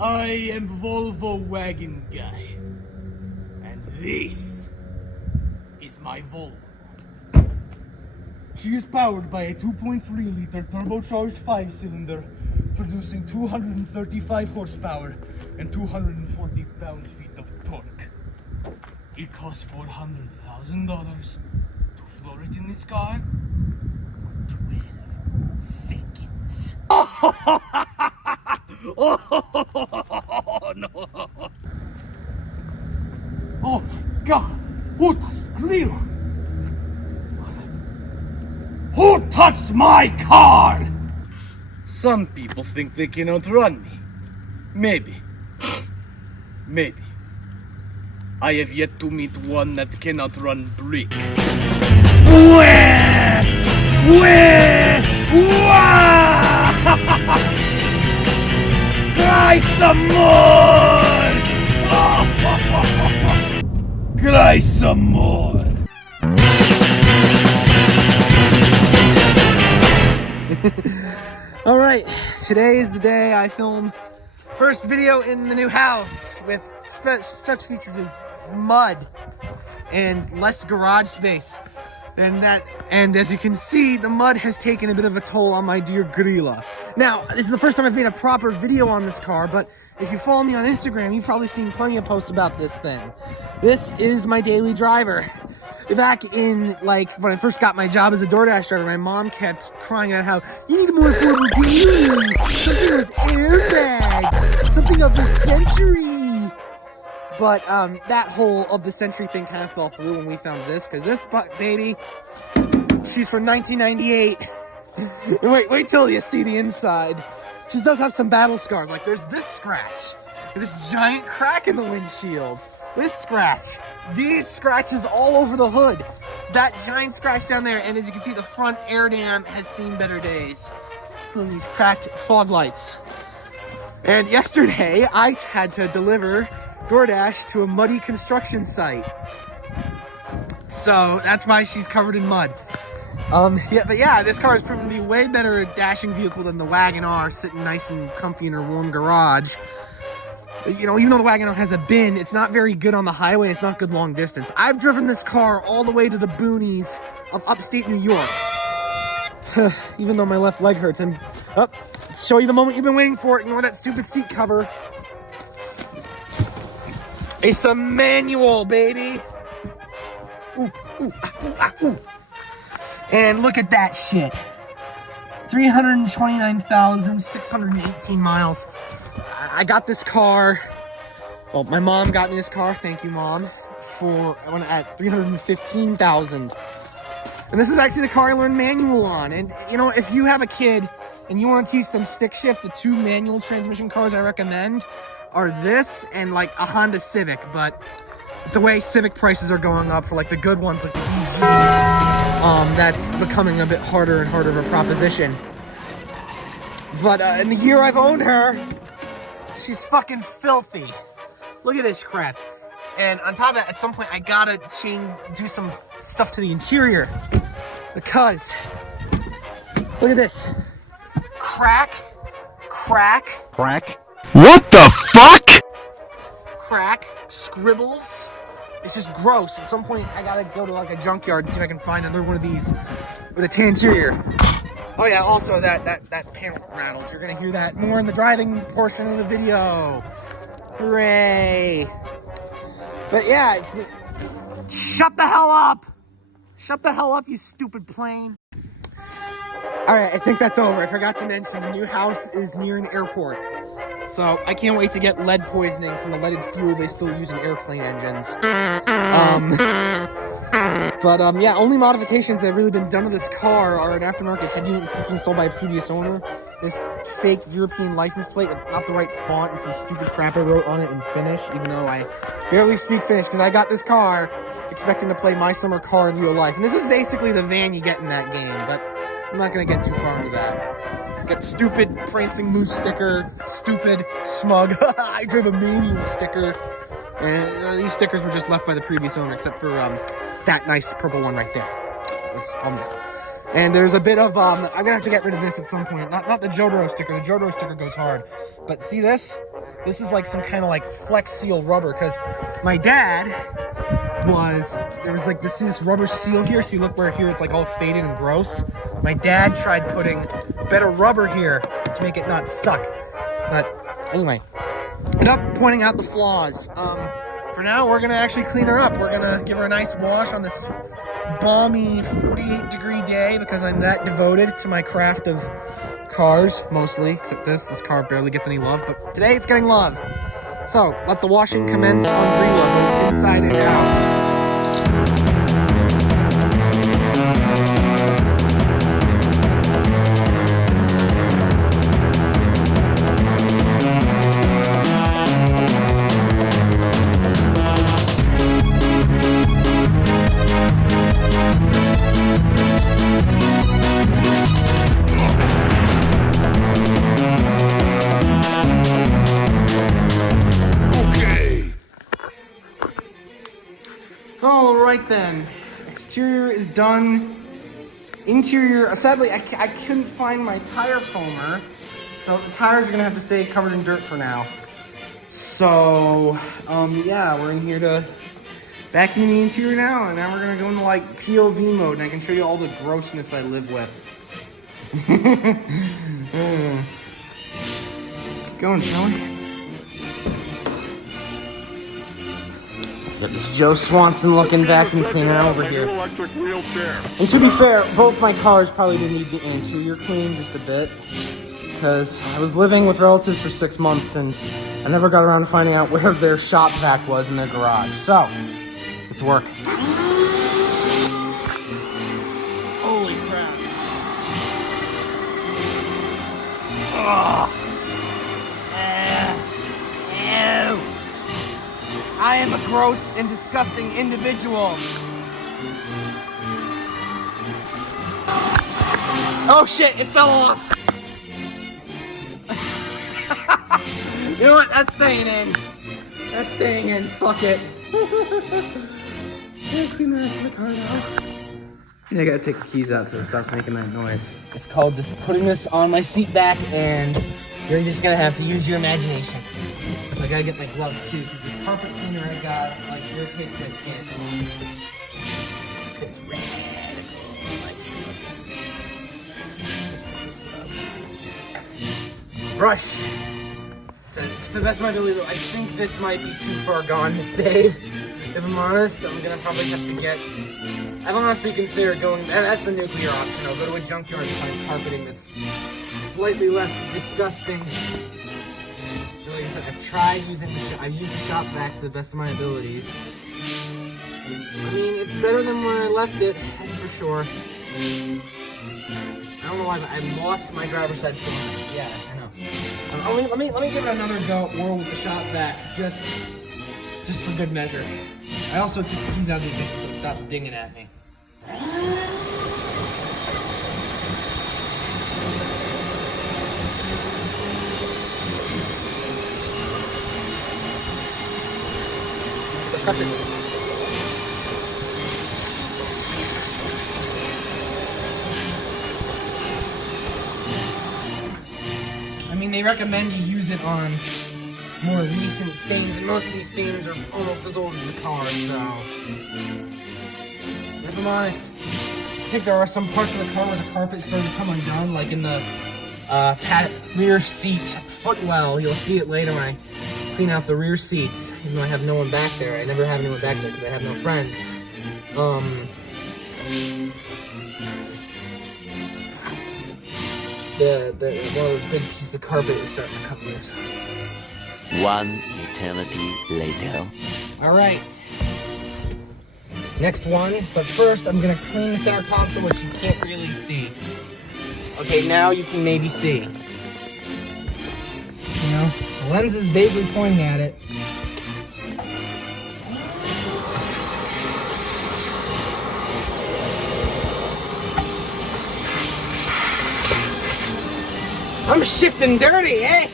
I am Volvo Wagon Guy, and this is my Volvo. She is powered by a 2.3-liter turbocharged 5-cylinder, producing 235 horsepower and 240 pound-feet of torque. It costs $400,000 to floor it in this car for 12 seconds. Oh no! Oh my God! Who touched the wheel? Who touched my car? Some people think they can outrun me. Maybe. Maybe. I have yet to meet one that can outrun brick. Where? Cry some more! Cry some more! Alright, today is the day I filmed first video in the new house with such features as mud and less garage space than that. And as you can see, the mud has taken a bit of a toll on my dear Grilla. Now, this is the first time I've made a proper video on this car, but if you follow me on Instagram, you've probably seen plenty of posts about this thing. This is my daily driver. Back in, like, when I first got my job as a DoorDash driver, my mom kept crying out how, you need a more affordable daily, something with airbags, something of the century. But that whole of the century thing kind of fell through when we found this, because this baby, she's from 1998. wait till you see the inside. She does have some battle scars. Like, there's this scratch, this giant crack in the windshield, this scratch, these scratches all over the hood, that giant scratch down there, and as you can see, the front air dam has seen better days, including these cracked fog lights. And yesterday, I had to deliver DoorDash to a muddy construction site. So that's why she's covered in mud. Yeah, this car has proven to be way better a dashing vehicle than the Wagon R, sitting nice and comfy in her warm garage. You know, even though the Wagon R has a bin, it's not very good on the highway. It's not good long distance. I've driven this car all the way to the boonies of upstate New York. Even though my left leg hurts. And show you the moment you've been waiting for. Ignore that stupid seat cover. It's a manual, baby. Ooh, ooh, ooh. And look at that shit. 329,618 miles. I got this car. Well, my mom got me this car. Thank you, Mom. I went at 315,000. And this is actually the car I learned manual on. And you know, if you have a kid and you want to teach them stick shift, the two manual transmission cars I recommend are this and like a Honda Civic. But the way Civic prices are going up for like the good ones, like the EG, that's becoming a bit harder and harder of a proposition. But in the year I've owned her, she's fucking filthy. Look at this crap. And on top of that, at some point I gotta do some stuff to the interior, because look at this. Crack. What the fuck? Crack, scribbles. It's just gross. At some point I gotta go to like a junkyard and see if I can find another one of these with a tan interior. Oh yeah, also that panel rattles. You're gonna hear that more in the driving portion of the video. Hooray! But yeah, shut the hell up! Shut the hell up, you stupid plane. Alright, I think that's over. I forgot to mention the new house is near an airport. So I can't wait to get lead poisoning from the leaded fuel they still use in airplane engines. Yeah, only modifications that have really been done to this car are an aftermarket head unit installed by a previous owner, this fake European license plate with not the right font and some stupid crap I wrote on it in Finnish, even though I barely speak Finnish, because I got this car expecting to play My Summer Car in real life. And this is basically the van you get in that game, but I'm not going to get too far into that. Got stupid Prancing Moose sticker, stupid smug I drove a manual sticker, and these stickers were just left by the previous owner, except for that nice purple one right there. It was all me. And there's a bit of, I'm gonna have to get rid of this at some point. Not the Jotaro sticker. The Jotaro sticker goes hard. But see this? This is like some kind of like Flex Seal rubber, because my dad there was like this rubber seal here. See, look where here it's like all faded and gross. My dad tried putting better rubber here to make it not suck. But anyway, enough pointing out the flaws. For now, we're gonna actually clean her up. We're gonna give her a nice wash on this balmy 48-degree day, because I'm that devoted to my craft of cars, mostly, except this car barely gets any love, but today it's getting love. So, let the washing commence on Greenwood, both inside and out. Alright then, exterior is done. Interior, sadly I couldn't find my tire foamer, so the tires are gonna have to stay covered in dirt for now. So, yeah, we're in here to vacuum the interior now, and now we're gonna go into like POV mode, and I can show you all the grossness I live with. Let's keep going, shall we? Got this Joe Swanson looking vacuum cleaner over here. And to be fair, both my cars probably do need the interior clean just a bit, because I was living with relatives for 6 months and I never got around to finding out where their shop vac was in their garage. So, let's get to work. Holy crap. Ugh. Ew. I am a gross and disgusting individual. Oh shit, it fell off. You know what, that's staying in. That's staying in, fuck it. Can I clean the rest of the car now? I gotta take the keys out so it stops making that noise. It's called just putting this on my seat back, and you're just gonna have to use your imagination. So I gotta get my gloves too, because this carpet cleaner I got like irritates my skin. It's radical. It's the brush. To the best of my ability, though, I think this might be too far gone to save. If I'm honest, I'm gonna probably have to get. I've honestly considered going. That's the nuclear option. I'll go to a junkyard and find carpeting that's slightly less disgusting. Like I said, I've tried using I've used the shop vac to the best of my abilities. I mean, it's better than when I left it, that's for sure. I don't know why, but I lost my driver's side filament. Yeah, I know. Let me give it another go, whirl with the shop vac, just for good measure. I also took the keys out of the ignition so it stops dinging at me. I mean, they recommend you use it on more recent stains, and most of these stains are almost as old as the car, so... If I'm honest, I think there are some parts of the car where the carpet started to come undone, like in the rear seat footwell. You'll see it later when I clean out the rear seats, even though I have no one back there. I never have anyone back there because I have no friends. One of the big pieces of carpet is starting to come loose. One eternity later. Alright. Next one, but first I'm gonna clean the center console, which you can't really see. Okay, now you can maybe see. You know, the lens is vaguely pointing at it. I'm shifting dirty, eh?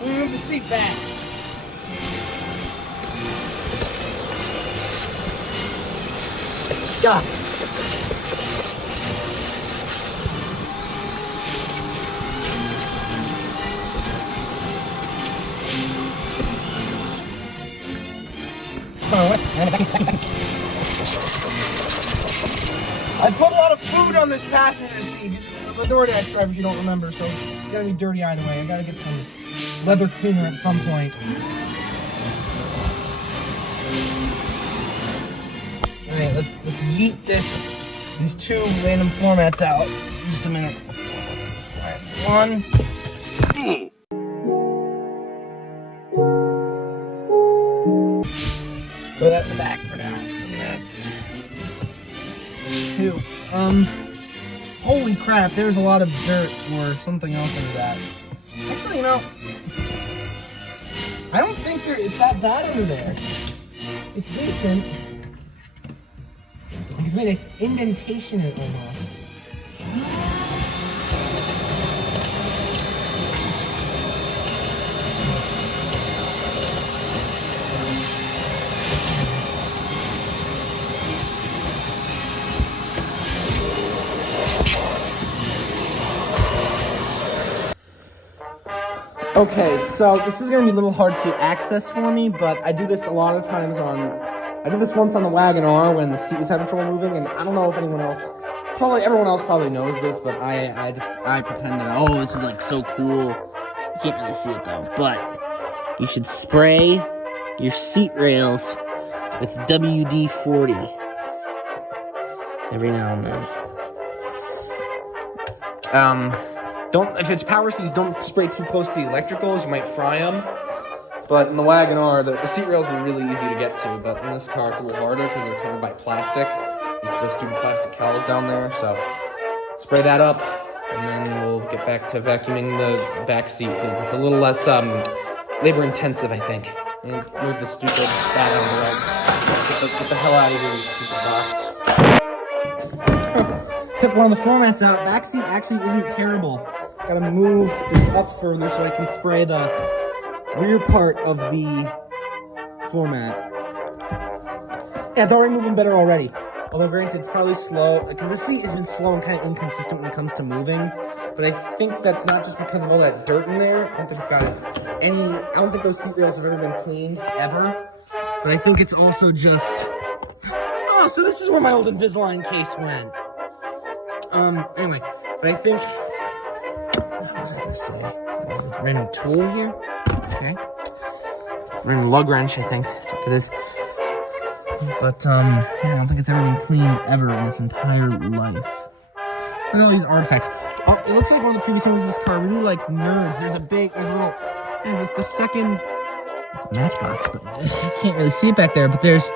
Let me move the seat back. God. I put a lot of food on this passenger seat. I'm a DoorDash driver, if you don't remember, so it's gonna be dirty either way. I gotta get some leather cleaner at some point. All right, let's yeet these two random floor mats out. Just a minute. All right, one. Throw that in the back for now. And that's two. Holy crap, there's a lot of dirt or something else under that. Actually, you know, I don't think it's that bad under there. It's decent. He's made an indentation in it almost. Okay, so this is gonna be a little hard to access for me, but I do this a lot of times I did this once on the Wagon R when the seat was having trouble moving, and I don't know if anyone else, everyone else probably knows this, but I pretend that, oh, this is like so cool. You can't really see it though, but you should spray your seat rails with WD-40 every now and then. If it's power seats, don't spray too close to the electricals, you might fry them. But in the Wagon R, the seat rails were really easy to get to, but in this car it's a little harder because they're covered by plastic. These stupid plastic cowls down there, so spray that up, and then we'll get back to vacuuming the back seat because it's a little less labor intensive, I think. And move the stupid bat out of the way. Get the hell out of here, you stupid box. Took one of the floor mats out. Back seat actually isn't terrible. Gotta move this up further so I can spray the rear part of the floor mat. Yeah, it's already moving better already. Although granted, it's probably slow, because the seat has been slow and kind of inconsistent when it comes to moving. But I think that's not just because of all that dirt in there. I don't think it's got any, I don't think those seat rails have ever been cleaned, ever. But I think it's also just, oh, so this is where my old Invisalign case went. Anyway, but I think, what was I gonna say? Is it a random tool here? Okay. It's a random lug wrench, I think. That's what it is. But, yeah, I don't think it's ever been cleaned ever in its entire life. Look at all these artifacts. Oh, it looks like one of the previous owners of this car really liked nerds. There's a little, it's the second, it's a matchbox, but I can't really see it back there, but there's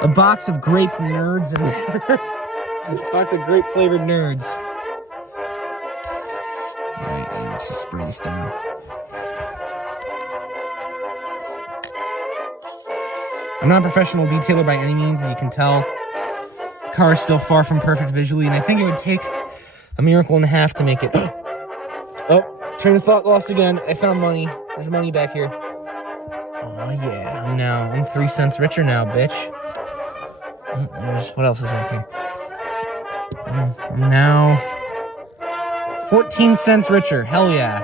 a box of grape nerds in there. A box of grape flavored nerds. Alright, let's just spray this down. I'm not a professional detailer by any means, and you can tell the car is still far from perfect visually, and I think it would take a miracle and a half to make it. Oh, train of thought lost again. I found money. There's money back here. Oh yeah, I'm 3 cents richer now, bitch. What else is up here? I'm now 14 cents richer. Hell yeah.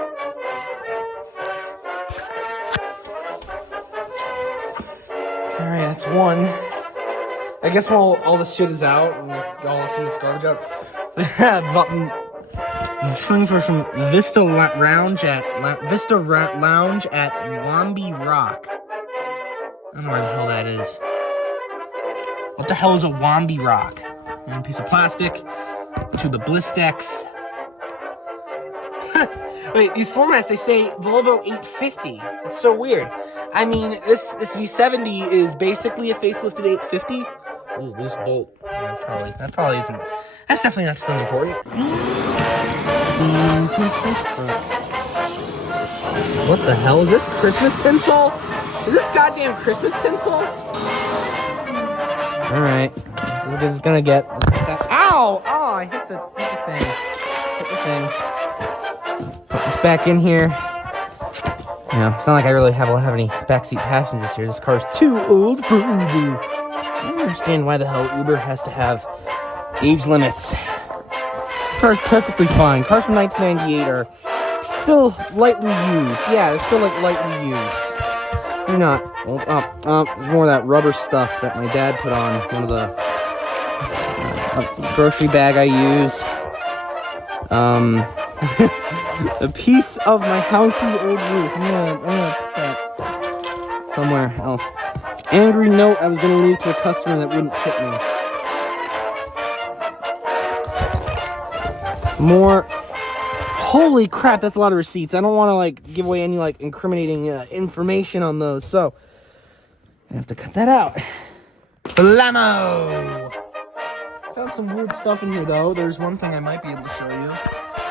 Alright, that's one. I guess while all this shit is out and all this garbage out, something from Vista Lounge at Wambi Rock. I don't know where the hell that is. What the hell is a Wambi Rock? One piece of plastic, tube of Blistex. Wait, these floor mats, they say Volvo 850. It's so weird. I mean, this V70 is basically a facelifted 850. Ooh, loose bolt. Yeah, that probably isn't. That's definitely not something important. What the hell is this? Christmas tinsel? Is this goddamn Christmas tinsel? Alright. This is as good as it's gonna get. Ow! Oh, I hit the thing. Let's put this back in here. You know, it's not like I really have any backseat passengers here. This car's too old for Uber. I don't understand why the hell Uber has to have age limits. This car's perfectly fine. Cars from 1998 are still lightly used. Yeah, they're still like lightly used. They're not. There's more of that rubber stuff that my dad put on one of the grocery bag I use. A piece of my house's old roof. I'm gonna put that somewhere else. Angry note I was gonna leave to a customer that wouldn't tip me. More. Holy crap, that's a lot of receipts. I don't want to like give away any like incriminating information on those, so I have to cut that out. Blammo! Found some weird stuff in here though. There's one thing I might be able to show you.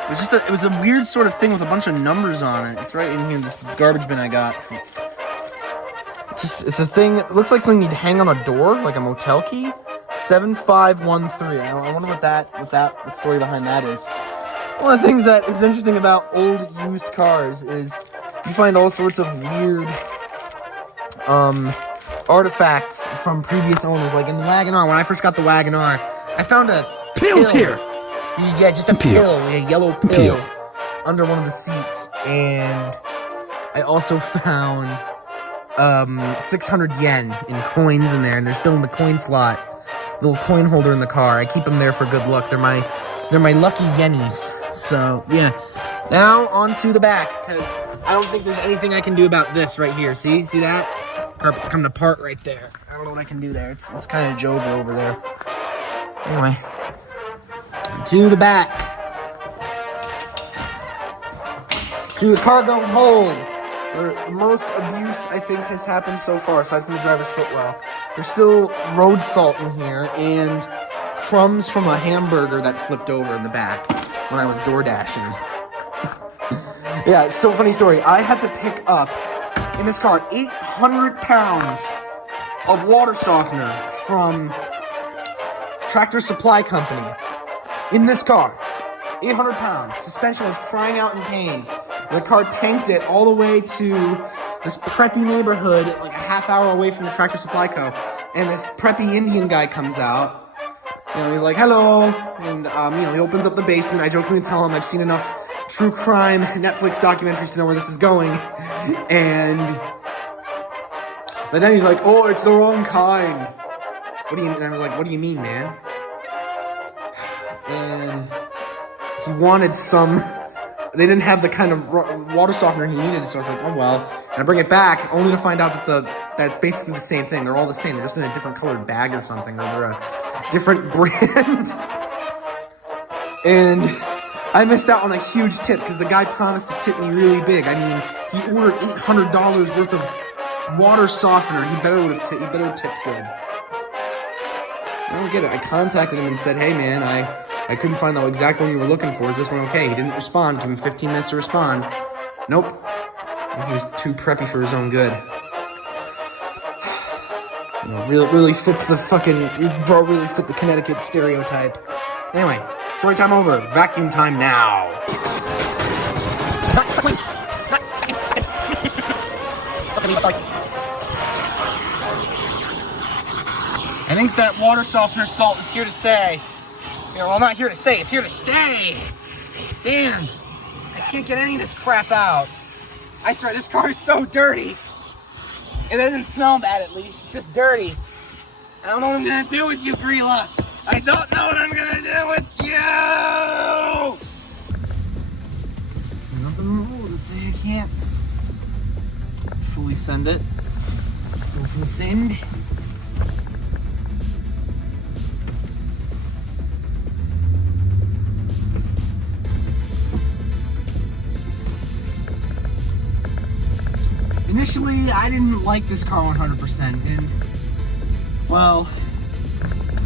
It was a weird sort of thing with a bunch of numbers on it. It's right in here in this garbage bin I got. It's a thing. It looks like something you'd hang on a door, like a motel key. 7513. I wonder what what story behind that is. One of the things that is interesting about old used cars is you find all sorts of weird artifacts from previous owners. Like in the Wagon R, when I first got the Wagon R, I found a Pills pill. here. Yeah, just a pill, a yellow pill under one of the seats. And I also found 600 yen in coins in there, and they're still in the coin slot. Little coin holder in the car. I keep them there for good luck. They're my lucky yennies. So yeah. Now onto the back, because I don't think there's anything I can do about this right here. See that? Carpet's coming apart right there. I don't know what I can do there. It's kind of Jover over there. Anyway, to the back, to the cargo hold, where the most abuse I think has happened so far, aside from the driver's footwell. There's still road salt in here and crumbs from a hamburger that flipped over in the back when I was door dashing. Yeah, it's still a funny story. I had to pick up in this car 800 pounds of water softener from Tractor Supply Company in this car. 800 pounds. Suspension was crying out in pain. The car tanked it all the way to this preppy neighborhood, like a half hour away from the Tractor Supply Co. And this preppy Indian guy comes out. You know, he's like, hello. And, he opens up the basement. I jokingly tell him I've seen enough true crime Netflix documentaries to know where this is going. But then he's like, oh, it's the wrong kind. And I was like, what do you mean, man? And he wanted some, they didn't have the kind of water softener he needed, so I was like, oh well. And I bring it back, only to find out that that's basically the same thing. They're all the same, they're just in a different colored bag or something, or they're a different brand. And I missed out on a huge tip, because the guy promised to tip me really big. I mean, he ordered $800 worth of water softener. He better have tipped good. I don't get it. I contacted him and said, hey man, I couldn't find the exact one you were looking for. Is this one okay? He didn't respond. Give him 15 minutes to respond. Nope. He was too preppy for his own good. You know, really fits the really fit the Connecticut stereotype. Anyway, story time over. Vacuum time now. I think that water softener salt is here to stay. Well, not here to stay, it's here to stay. Damn, I can't get any of this crap out. I swear, this car is so dirty. It doesn't smell bad, at least. It's just dirty. I don't know what I'm gonna do with you, Grilla. I don't know what I'm gonna do with you. Nothing in the rules that say I can't fully send it. Go for the send. Initially, I didn't like this car 100%,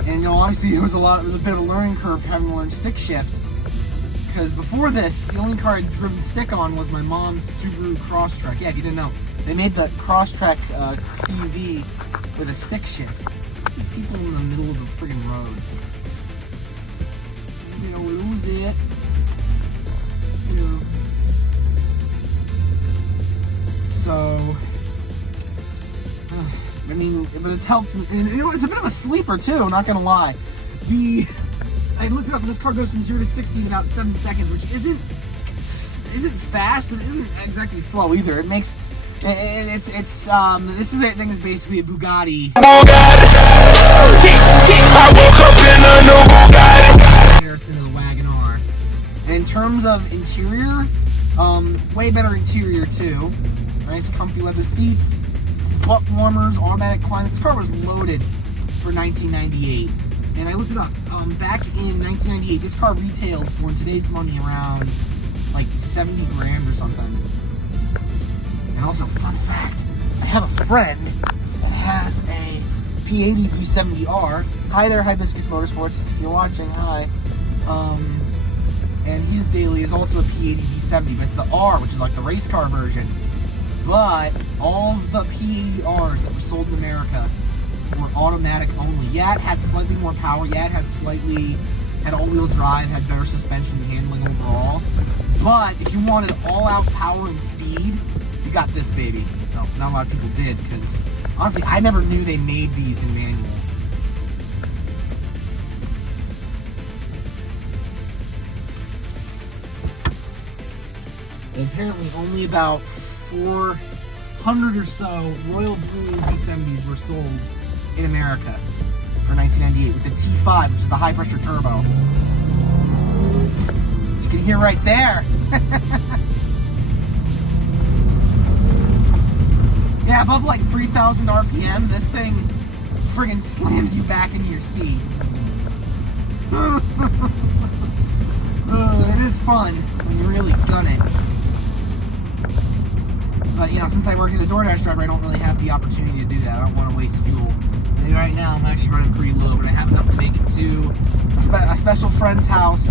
and obviously it was a bit of a learning curve for having to learn stick shift. Because before this, the only car I'd driven stick on was my mom's Subaru Crosstrek. Yeah, if you didn't know, they made the Crosstrek CUV with a stick shift. These people in the middle of the friggin' road. Lose it. So, I mean, but it's helped. It's a bit of a sleeper too. Not gonna lie. I looked it up, and this car goes from 0 to 60 in about 7 seconds, which isn't fast, but it isn't exactly slow either. It makes This thing is basically a Bugatti. Comparison to the Wagon R. And in terms of interior, way better interior too. Nice comfy leather seats, butt warmers, automatic climate. This car was loaded for 1998. And I looked it up. Back in 1998, this car retailed for, in today's money, around like 70 grand or something. And also, fun fact, I have a friend that has a P80 V70R. Hi there, Hibiscus Motorsports. If you're watching, hi. And his daily is also a P80 V70, but it's the R, which is like the race car version. But all of the P80Rs that were sold in America were automatic only. Yeah, it had slightly more power. Yeah, it had all-wheel drive, had better suspension and handling overall. But if you wanted all-out power and speed, you got this baby. No, not a lot of people did, because honestly, I never knew they made these in manual. And apparently, only about 400 or so Royal Blue V70s were sold in America for 1998 with the T5, which is the high-pressure turbo. Which you can hear right there. Yeah, above like 3,000 RPM, this thing friggin' slams you back into your seat. It is fun when you really gun it. But, you know, since I work as a DoorDash driver, I don't really have the opportunity to do that. I don't want to waste fuel. And right now, I'm actually running pretty low, but I have enough to make it to a special friend's house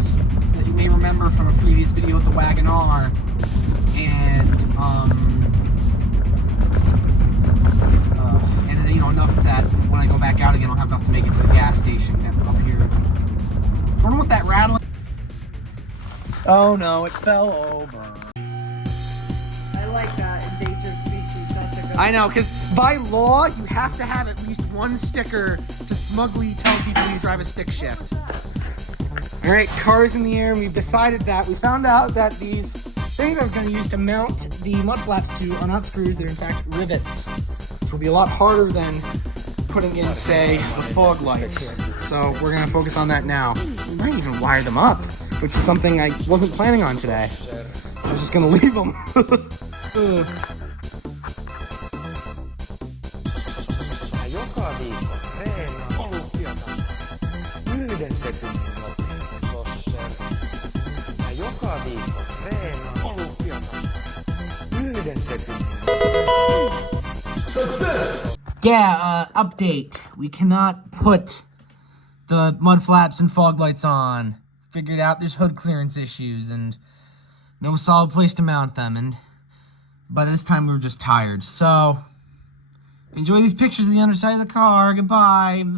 that you may remember from a previous video with the Wagon R. And you know, enough that when I go back out again, I'll have enough to make it to the gas station up here. I wonder what that rattling... Oh no, it fell over. I like endangered species. That's a good I know, because by law, you have to have at least one sticker to smugly tell people you drive a stick shift. All right, cars in the air, and we've decided that. We found out that these things I was going to use to mount the mud flaps to are not screws, they're in fact rivets, which will be a lot harder than putting in, say, the fog lights. So we're going to focus on that now. We might even wire them up, which is something I wasn't planning on today. I was just going to leave them. Yeah, update. We cannot put the mud flaps and fog lights on. Figured out there's hood clearance issues and no solid place to mount them. And by this time we were just tired. So, enjoy these pictures of the underside of the car. Goodbye.